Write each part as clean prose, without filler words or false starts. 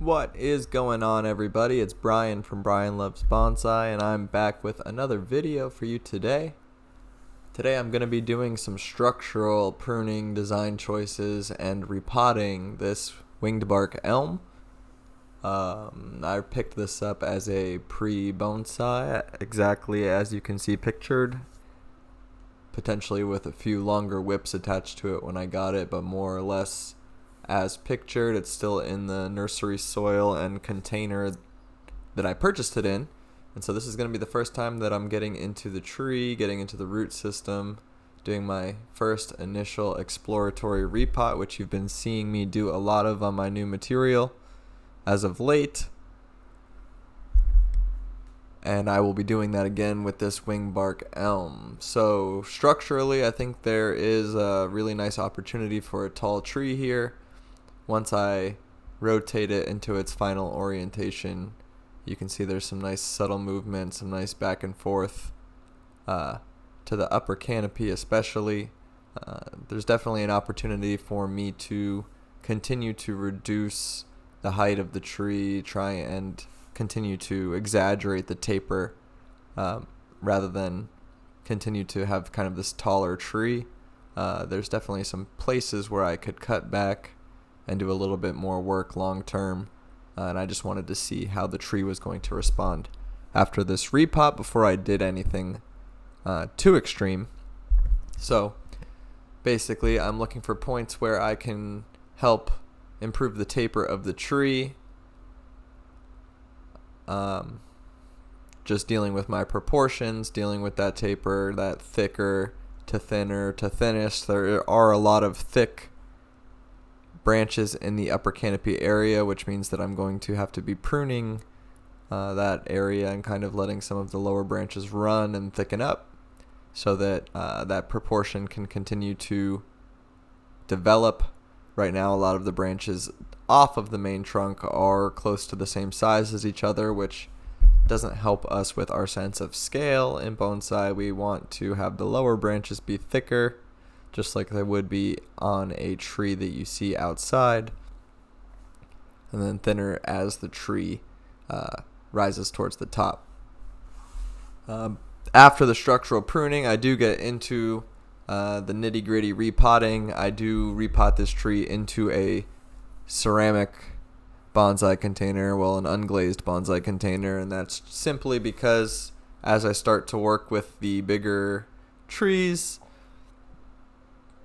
What is going on, everybody? It's Brian from Brian Loves Bonsai, and I'm back with another video for you today. Today I'm going to be doing some structural pruning, design choices, and repotting this winged bark elm. I picked this up as a pre-bonsai, exactly as you can see pictured, potentially with a few longer whips attached to it when I got it, but more or less as pictured. It's still in the nursery soil and container that I purchased it in. And so this is going to be the first time that I'm getting into the tree, getting into the root system, doing my first initial exploratory repot, which you've been seeing me do a lot of on my new material as of late. And I will be doing that again with this wingbark elm. So structurally, I think there is a really nice opportunity for a tall tree here. Once I rotate it into its final orientation, you can see there's some nice subtle movement, some nice back and forth to the upper canopy especially. There's definitely an opportunity for me to continue to reduce the height of the tree, try and continue to exaggerate the taper rather than continue to have kind of this taller tree. There's definitely some places where I could cut back and do a little bit more work long term, and I just wanted to see how the tree was going to respond after this repot before I did anything too extreme. So basically I'm looking for points where I can help improve the taper of the tree, just dealing with my proportions, dealing with that taper, that thicker to thinner to thinnest. There are a lot of thick branches in the upper canopy area, which means that I'm going to have to be pruning that area and kind of letting some of the lower branches run and thicken up so that that proportion can continue to develop. Right now, a lot of the branches off of the main trunk are close to the same size as each other, which doesn't help us with our sense of scale. In bonsai, we want to have the lower branches be thicker, just like they would be on a tree that you see outside, and then thinner as the tree rises towards the top. After the structural pruning, I do get into the nitty-gritty repotting. I do repot this tree into a ceramic bonsai container, an unglazed bonsai container, and that's simply because as I start to work with the bigger trees,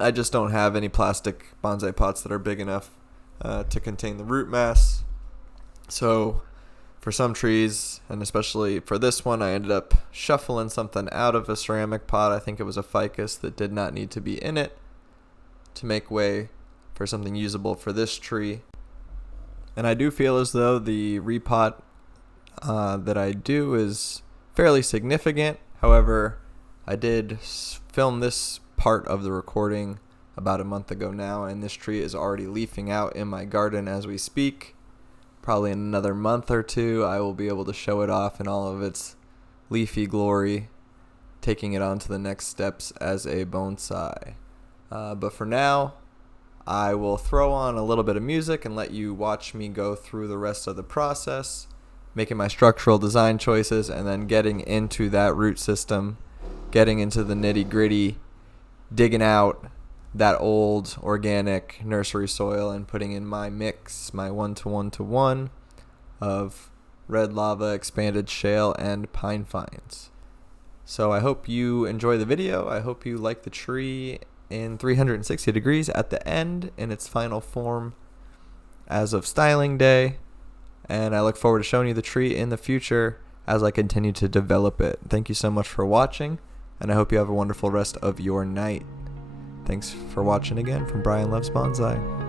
I just don't have any plastic bonsai pots that are big enough to contain the root mass. So for some trees, and especially for this one, I ended up shuffling something out of a ceramic pot. I think it was a ficus that did not need to be in it to make way for something usable for this tree. And I do feel as though the repot that I do is fairly significant. However, I did film this part of the recording about a month ago now, and this tree is already leafing out in my garden as we speak. Probably in another month or two, I will be able to show it off in all of its leafy glory, taking it on to the next steps as a bonsai. But for now, I will throw on a little bit of music and let you watch me go through the rest of the process, making my structural design choices, and then getting into that root system, getting into the nitty-gritty, digging out that old organic nursery soil and putting in my mix, my 1:1:1 of red lava, expanded shale, and pine fines. So I hope you enjoy the video. I hope you like the tree in 360 degrees at the end in its final form as of styling day. And I look forward to showing you the tree in the future as I continue to develop it. Thank you so much for watching, and I hope you have a wonderful rest of your night. Thanks for watching again from Brian Loves Bonsai.